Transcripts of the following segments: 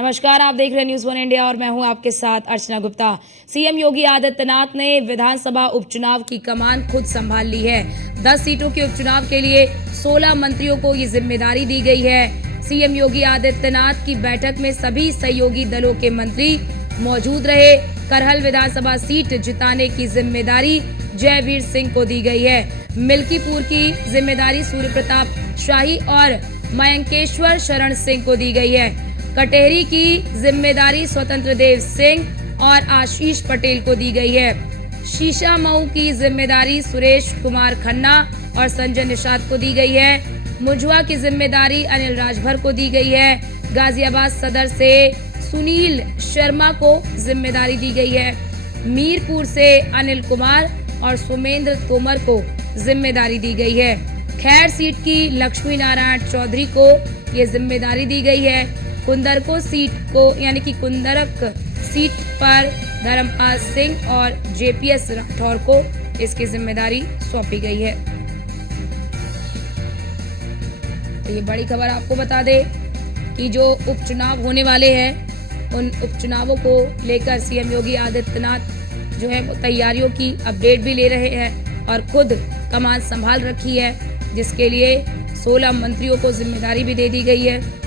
नमस्कार, आप देख रहे हैं न्यूज़ वन इंडिया और मैं हूं आपके साथ अर्चना गुप्ता। सीएम योगी आदित्यनाथ ने विधानसभा उपचुनाव की कमान खुद संभाल ली है। 10 सीटों के उपचुनाव के लिए 16 मंत्रियों को ये जिम्मेदारी दी गई है। सीएम योगी आदित्यनाथ की बैठक में सभी सहयोगी दलों के मंत्री मौजूद रहे। करहल विधानसभा सीट जिताने की जिम्मेदारी जयवीर सिंह को दी गई है। मिल्कीपुर की जिम्मेदारी सूर्य प्रताप शाही और मयंकेश्वर शरण सिंह को दी गई है। कटेहरी की जिम्मेदारी स्वतंत्र देव सिंह और आशीष पटेल को दी गई है। शीशा मऊ की जिम्मेदारी सुरेश कुमार खन्ना और संजय निषाद को दी गई है। मुझवा की जिम्मेदारी अनिल राजभर को दी गई है। गाजियाबाद सदर से सुनील शर्मा को जिम्मेदारी दी गई है। मीरपुर से अनिल कुमार और सोमेंद्र तोमर को जिम्मेदारी दी गई है। खैर सीट की लक्ष्मी नारायण चौधरी को ये जिम्मेदारी दी गई है। कुंदरको सीट को यानी कि कुंदरक सीट पर धर्मपाल सिंह और जेपीएस राठौर को इसकी जिम्मेदारी सौंपी गई है। तो ये बड़ी खबर आपको बता दे कि जो उपचुनाव होने वाले हैं उन उपचुनावों को लेकर सीएम योगी आदित्यनाथ जो है वो तैयारियों की अपडेट भी ले रहे हैं और खुद कमान संभाल रखी है, जिसके लिए 16 मंत्रियों को जिम्मेदारी भी दे दी गई है।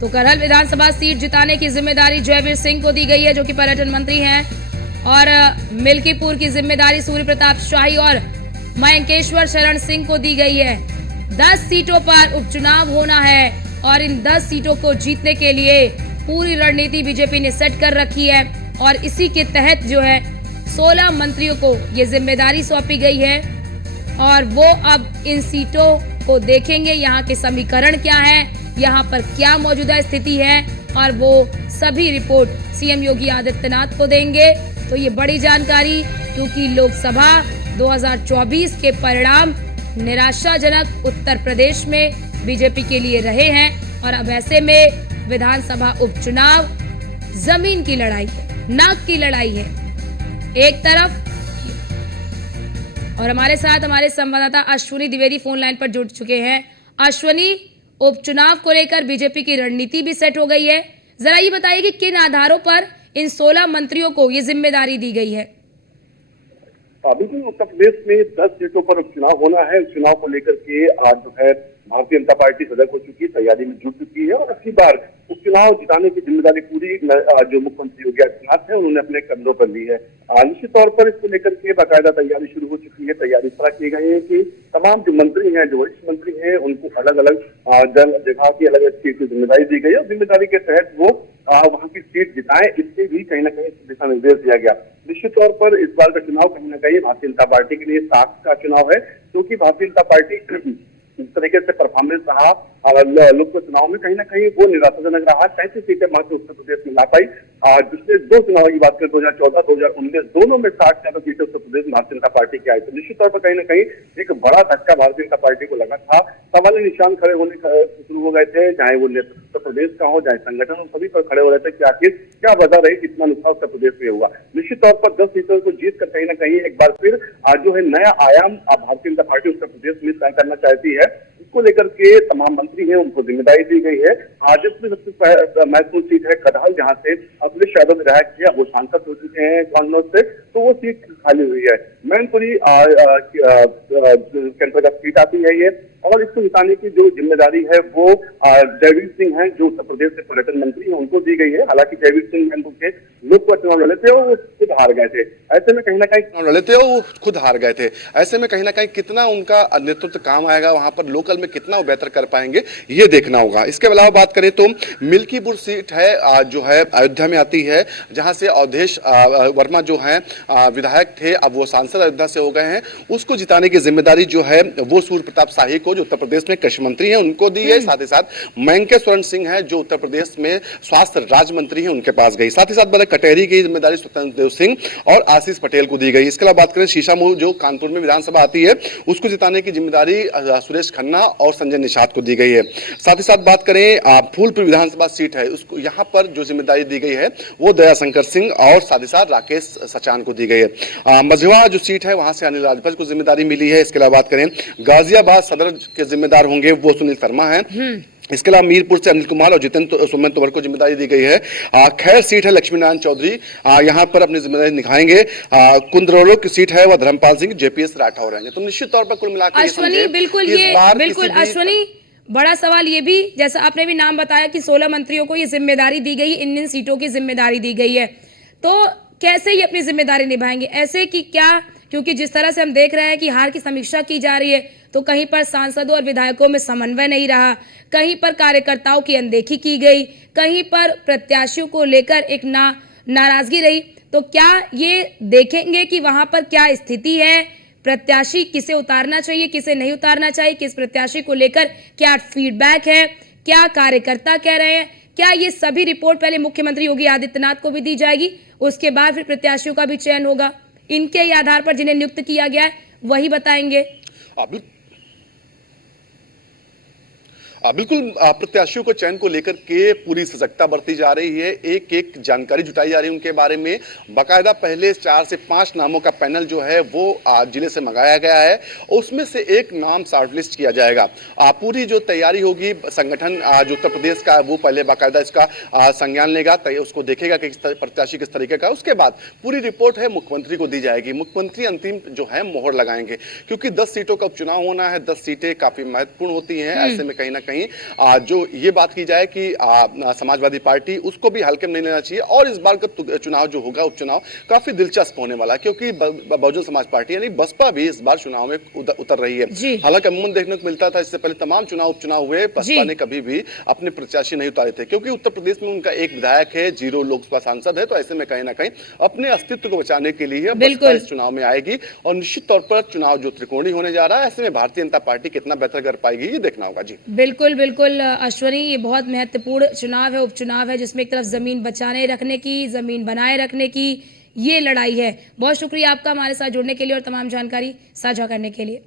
तो करहल विधानसभा सीट जिताने की जिम्मेदारी जयवीर सिंह को दी गई है, जो कि पर्यटन मंत्री हैं, और मिल्कीपुर की जिम्मेदारी सूर्य प्रताप शाही और मयंकेश्वर शरण सिंह को दी गई है। 10 सीटों पर उपचुनाव होना है और इन 10 सीटों को जीतने के लिए पूरी रणनीति बीजेपी ने सेट कर रखी है और इसी के तहत जो है 16 मंत्रियों को ये जिम्मेदारी सौंपी गई है और वो अब इन सीटों को देखेंगे, यहाँ के समीकरण क्या है, यहाँ पर क्या मौजूदा स्थिति है और वो सभी रिपोर्ट सीएम योगी आदित्यनाथ को देंगे। तो ये बड़ी जानकारी, क्योंकि लोकसभा 2024 के परिणाम निराशाजनक उत्तर प्रदेश में बीजेपी के लिए रहे हैं और अब ऐसे में विधानसभा उपचुनाव जमीन की लड़ाई है, नाक की लड़ाई है एक तरफ। और हमारे साथ हमारे संवाददाता अश्विनी द्विवेदी फोन लाइन पर जुड़ चुके हैं। अश्विनी, उपचुनाव को लेकर बीजेपी की रणनीति भी सेट हो गई है, जरा ये बताइए कि किन आधारों पर इन 16 मंत्रियों को ये जिम्मेदारी दी गई है। अभी भी उत्तर प्रदेश में 10 सीटों पर उपचुनाव होना है। चुनाव को लेकर के आज जो है भारतीय जनता पार्टी सजग हो चुकी है, तैयारी में जुट चुकी है और इसी बार उपचुनाव जिताने की जिम्मेदारी पूरी जो मुख्यमंत्री योगी आदित्यनाथ है उन्होंने अपने कंधों पर ली है। निश्चित तौर पर इसको लेकर के बाकायदा तैयारी शुरू हो चुकी है। तैयारी इस तरह की गई है कि तमाम जो मंत्री हैं, जो वरिष्ठ मंत्री हैं, उनको अलग अलग जगह की अलग अलग सीट की जिम्मेदारी दी गई है और जिम्मेदारी के तहत वो वहां की सीट जिताएं, इससे भी कहीं ना कहीं दिशा निर्देश दिया गया। निश्चित तौर पर इस बार का चुनाव कहीं ना कहीं भारतीय जनता पार्टी के लिए साख का चुनाव है, क्योंकि भारतीय जनता पार्टी इस तरीके से परफॉर्मेंस रहा लोकसभा चुनाव में कहीं ना कहीं वो निराशाजनक रहा। 35 सीटें मात्र उत्तर प्रदेश में ला पाई। पिछले 2 चुनाव की बात करें 2014, 2019 दोनों में 60 सीटें उत्तर प्रदेश में भारतीय जनता पार्टी की आई। तो निश्चित तौर पर कहीं ना कहीं एक बड़ा धक्का भारतीय जनता पार्टी को लगा था। सवाल निशान खड़े होने शुरू हो गए थे, चाहे वो उत्तर प्रदेश का हो, चाहे संगठन हो, सभी पर खड़े हो रहे थे कि आखिर क्या वजह रही, कितना नुकसान उत्तर प्रदेश में हुआ। निश्चित तौर पर 10 सीटों को जीत कर कहीं ना कहीं एक बार फिर जो है नया आयाम भारतीय जनता पार्टी उत्तर प्रदेश में तय करना चाहती है। इसको लेकर के तमाम मंत्री हैं, उनको जिम्मेदारी दी गई है। आज इसमें सबसे महत्वपूर्ण सीट है करहल, जहां से अखिलेश यादव विधायक थे, वो सांसद हो चुके हैं कांग्रेस से, तो वो सीट खाली हुई है। मैनपुरी के अंतर्गत सीट आती है ये, और इसको जिताने की जो जिम्मेदारी है वो जयवीर सिंह हैं, जो उत्तर प्रदेश के पर्यटन मंत्री हैं, उनको दी गई है। हालांकि जयवीर सिंह मैनपुर के लोकसभा चुनाव लड़े थे, वो खुद हार गए थे। ऐसे में कहीं ना कहीं चुनाव लड़े थे, वो खुद हार गए थे। ऐसे में कहीं ना कहीं कितना उनका नेतृत्व काम आएगा, वहां पर लोकल में कितना वो बेहतर कर पाएंगे, ये देखना होगा। इसके अलावा बात करें तो मिल्कीपुर सीट है जो है अयोध्या में आती है, जहां से अवधेश वर्मा जो है विधायक थे, अब वो सांसद अयोध्या से हो गए हैं, उसको जिताने की जिम्मेदारी जो है वो सूर्य प्रताप शाही को, जो उत्तर प्रदेश में कृषि मंत्री हैं, उनको दी है। साथ ही साथ मैंकेश्वरण सिंह है, जो उत्तर प्रदेश में स्वास्थ्य राज्य मंत्री हैं, उनके पास गई। साथ ही साथ बड़े कटेहरी की जिम्मेदारी स्वतंत्र देव सिंह और आशीष पटेल को दी गई। इसके अलावा बात करें शीशामऊ, जो कानपुर में विधानसभा आती है, उसको जिताने की जिम्मेदारी सुरेश खन्ना और संजय निषाद को दी गई है। साथ ही साथ बात करें फूलपुर विधानसभा सीट है, उसको यहाँ पर जो जिम्मेदारी दी गई है वो दयाशंकर सिंह और साथ ही साथ राकेश सचान को दी गई है। मझवा जो सीट है वहां से अनिल राजभर को जिम्मेदारी मिली है। इसके अलावा बात करें गाजियाबाद सदर के जिम्मेदार होंगे वो सुनील शर्मा है। इसके अलावा मीरपुर से अनिल कुमार और जितेंद्र सोमेन तोमर को जिम्मेदारी दी गई है। खैर सीट है लक्ष्मी नारायण चौधरी, यहाँ पर अपनी जिम्मेदारी निभाएंगे। कुंदरोलो की सीट है वह धर्मपाल सिंह, जेपीएस राठौर रहेंगे। तो निश्चित तौर पर कुल मिलाकर अश्वनी, बिल्कुल अश्वनी, बड़ा सवाल ये भी, जैसा आपने भी नाम बताया कि 16 मंत्रियों को ये जिम्मेदारी दी गई, इन सीटों की जिम्मेदारी दी गई है, तो कैसे ये अपनी जिम्मेदारी निभाएंगे? ऐसे कि क्या, क्योंकि जिस तरह से हम देख रहे हैं कि हार की समीक्षा की जा रही है, तो कहीं पर सांसदों और विधायकों में समन्वय नहीं रहा, कहीं पर कार्यकर्ताओं की अनदेखी की गई, कहीं पर प्रत्याशियों को लेकर एक नाराजगी रही। तो क्या ये देखेंगे कि वहां पर क्या स्थिति है, प्रत्याशी किसे उतारना चाहिए, किसे नहीं उतारना चाहिए, किस प्रत्याशी को लेकर क्या फीडबैक है, क्या कार्यकर्ता कह रहे हैं, क्या ये सभी रिपोर्ट पहले मुख्यमंत्री योगी आदित्यनाथ को भी दी जाएगी, उसके बाद फिर प्रत्याशियों का भी चयन होगा, इनके ही आधार पर जिन्हें नियुक्त किया गया है वही बताएंगे? बिल्कुल, प्रत्याशियों को चयन को लेकर के पूरी सजगता बरती जा रही है। एक एक जानकारी जुटाई जा रही है उनके बारे में। बाकायदा पहले 4 से 5 नामों का पैनल जो है वो जिले से मंगाया गया है, उसमें से एक नाम शॉर्टलिस्ट किया जाएगा। पूरी जो तैयारी होगी, संगठन जो उत्तर प्रदेश का वो पहले बाकायदा इसका संज्ञान लेगा, उसको देखेगा कि प्रत्याशी किस तरीके का। उसके बाद पूरी रिपोर्ट है मुख्यमंत्री को दी जाएगी। मुख्यमंत्री अंतिम जो है मोहर लगाएंगे, क्योंकि 10 सीटों का उपचुनाव होना है। 10 सीटें काफी महत्वपूर्ण होती हैं। ऐसे में कहीं ना कहीं जो ये बात की जाए कि समाजवादी पार्टी, उसको भी हल्के में नहीं लेना चाहिए। और इस बार का चुनाव जो होगा, उपचुनाव काफी दिलचस्प होने वाला है, क्योंकि बहुजन समाज पार्टी यानी बसपा भी इस बार चुनाव में उतर रही है। हालांकि अमूमन देखने को मिलता था, इससे पहले तमाम उपचुनाव हुए, बसपा ने कभी भी अपने प्रत्याशी नहीं उतारे थे, क्योंकि उत्तर प्रदेश में उनका एक विधायक है, 0 लोकसभा सांसद है। तो ऐसे में कहीं ना कहीं अपने अस्तित्व को बचाने के लिए बसपा इस चुनाव में आएगी। और निश्चित तौर पर चुनाव जो त्रिकोणीय होने जा रहा है, ऐसे में भारतीय जनता पार्टी कितना बेहतर कर पाएगी, ये देखना होगा। जी बिल्कुल अश्वनी, ये बहुत महत्वपूर्ण चुनाव है, उपचुनाव है, जिसमें एक तरफ जमीन बचाने रखने की, जमीन बनाए रखने की ये लड़ाई है। बहुत शुक्रिया आपका हमारे साथ जुड़ने के लिए और तमाम जानकारी साझा करने के लिए।